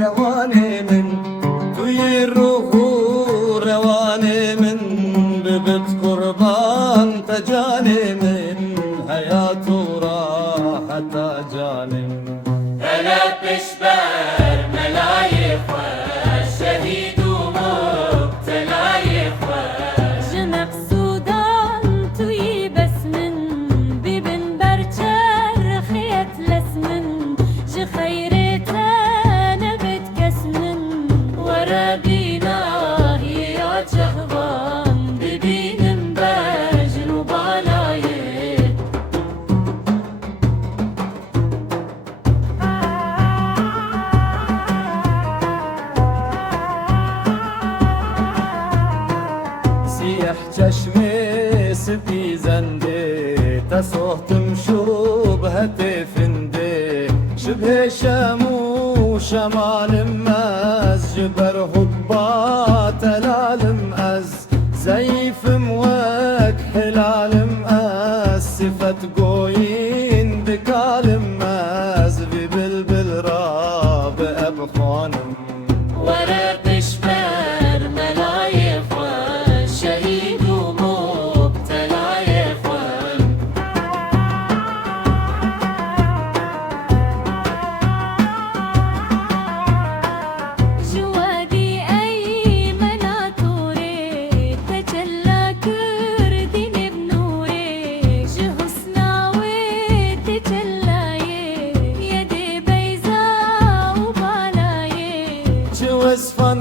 رواني من ويروح رواني من ببت قربان تجاني من حياته راحت جاني هلا بشبر ملايك والشهيد ومبتلى يخوش جنب سودان توي بس من ببن برشر خيت لسمن جخيرت نبت كسمن ورا بينا هي شهوان ببين بجن وبالايه سيح چشمي سبي زندي تصوتم شبهة فندي شبه شمو شمال مز جبر هبات الالم از زيف موك هلال مز صفت قوين بكالم مز في بلبل راب ابخانم ورا بشبر ملايك والشهيد ومبتلى يخوان جوادي أي مناطوري تجلى كردين بنوري جهسنا وتجلى يدي بيزا وبالاي وصفة